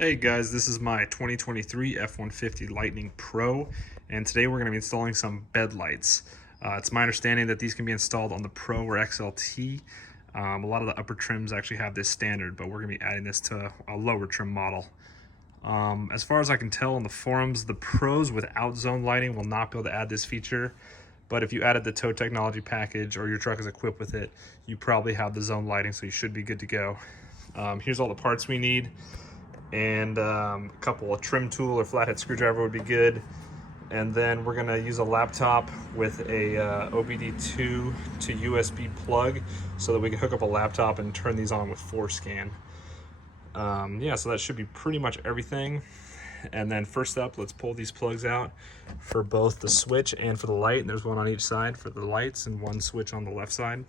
Hey guys, this is my 2023 F150 Lightning Pro, and today we're going to be installing some bed lights. It's my understanding that these can be installed on the Pro or XLT. A lot of the upper trims actually have this standard, but we're going to be adding this to a lower trim model. As far as I can tell on the forums, the Pros without zone lighting will not be able to add this feature, but if you added the tow technology package or your truck is equipped with it, you probably have the zone lighting, so you should be good to go. Here's all the parts we need. And a couple of trim tool or flathead screwdriver would be good. And then we're gonna use a laptop with a OBD2 to USB plug so that we can hook up a laptop and turn these on with forscan. Yeah, so that should be pretty much everything. And then first up, let's pull these plugs out for both the switch and for the light. And there's one on each side for the lights and one switch on the left side.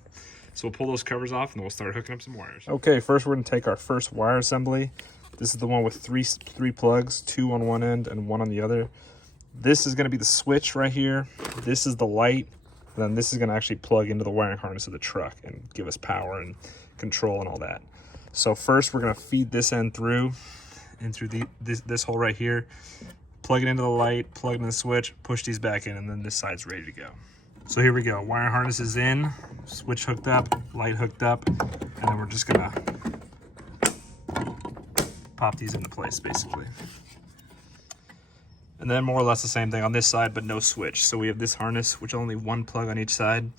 So we'll pull those covers off and then we'll start hooking up some wires. Okay, first we're gonna take our first wire assembly. This is the one with three plugs, two on one end and one on the other. This is going to be the switch right here. This is the light. And then this is going to actually plug into the wiring harness of the truck and give us power and control and all that. So first we're going to feed this end through and through this hole right here. Plug it into the light, plug it in the switch, push these back in, and then this side's ready to go. So here we go. Wiring harness is in, switch hooked up, light hooked up, and then we're just going to pop these into place basically. And then more or less the same thing on this side, but no switch. So we have this harness, which only one plug on each side.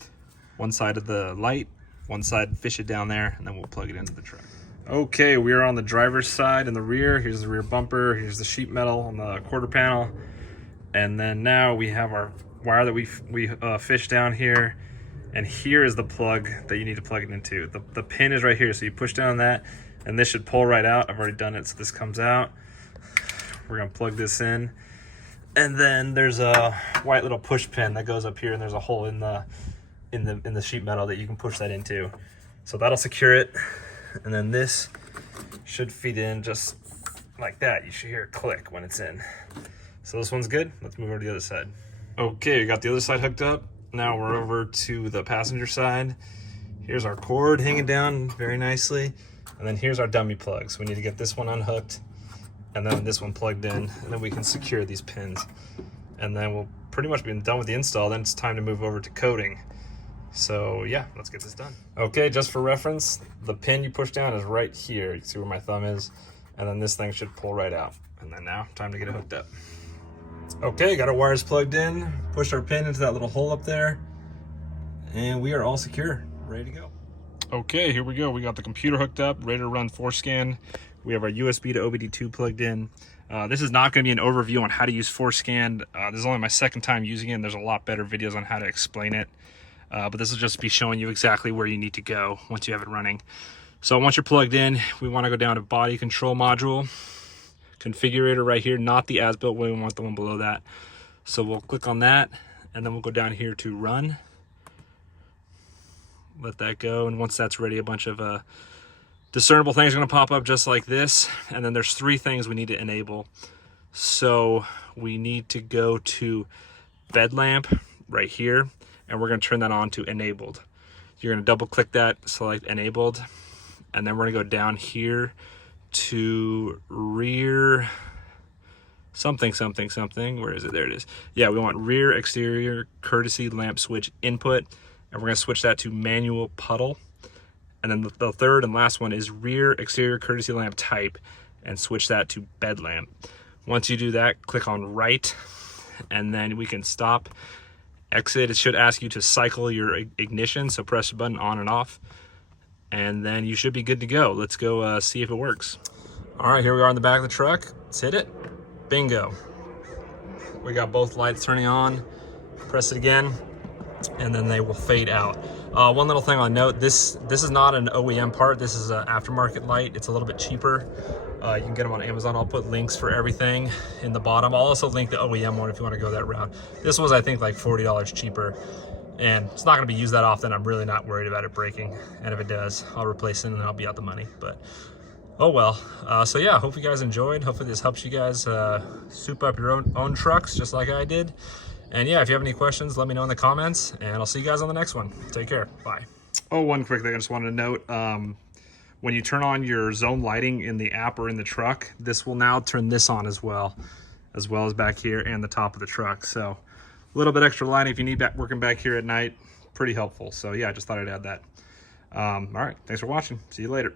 One side of the light, one side fish it down there, and then we'll plug it into the truck. Okay, we are on the driver's side in the rear. Here's the rear bumper, here's the sheet metal on the quarter panel. And then now we have our wire that we fish down here. And here is the plug that you need to plug it into. The pin is right here, so you push down on that, and this should pull right out. I've already done it, so this comes out. We're gonna plug this in. And then there's a white little push pin that goes up here, and there's a hole in the sheet metal that you can push that into. So that'll secure it. And then this should feed in just like that. You should hear it click when it's in. So this one's good. Let's move over to the other side. Okay, we got the other side hooked up. Now we're over to the passenger side. Here's our cord hanging down very nicely. And then here's our dummy plugs. We need to get this one unhooked and then this one plugged in, and then we can secure these pins. And then we'll pretty much be done with the install. Then it's time to move over to coating. So yeah, let's get this done. Okay, just for reference, the pin you push down is right here. You can see where my thumb is. And then this thing should pull right out. And then now, time to get it hooked up. Okay, got our wires plugged in, pushed our pin into that little hole up there, and we are all secure, ready to go. Okay, here we go. We got the computer hooked up, ready to run forscan. We have our USB to OBD2 plugged in. This is not going to be an overview on how to use forscan. This is only my second time using it, and there's a lot better videos on how to explain it. But this will just be showing you exactly where you need to go once you have it running. So once you're plugged in, we want to go down to body control module. Configurator right here, not the as-built one, we want the one below that. So we'll click on that, and then we'll go down here to run. Let that go, and once that's ready, a bunch of discernible things are going to pop up just like this. And then there's three things we need to enable. So we need to go to bed lamp right here, and we're going to turn that on to enabled. You're going to double click that, select enabled, and then we're going to go down here to rear something. Where is it? There it is. Yeah, we want rear exterior courtesy lamp switch input, and we're going to switch that to manual puddle. And then the third and last one is rear exterior courtesy lamp type, and switch that to bed lamp. Once you do that, click on right, and then we can stop, exit. It should ask you to cycle your ignition, so press the button on and off, and then you should be good to go. Let's go see if it works. All right, here we are in the back of the truck. Let's hit it. Bingo. We got both lights turning on. Press it again, and then they will fade out. One little thing on note, this is not an OEM part. This is an aftermarket light. It's a little bit cheaper. You can get them on Amazon. I'll put links for everything in the bottom. I'll also link the OEM one if you want to go that route. This was, I think, like $40 cheaper. And it's not going to be used that often. I'm really not worried about it breaking. And if it does, I'll replace it and I'll be out the money. But oh well. So yeah, hope you guys enjoyed. Hopefully this helps you guys soup up your own trucks just like I did. And yeah, if you have any questions, let me know in the comments. And I'll see you guys on the next one. Take care. Bye. Oh, one quick thing I just wanted to note. when you turn on your zone lighting in the app or in the truck, this will now turn this on as well as back here and the top of the truck. So a little bit extra lighting if you need that working back here at night, pretty helpful. So yeah, I just thought I'd add that. All right, thanks for watching. See you later.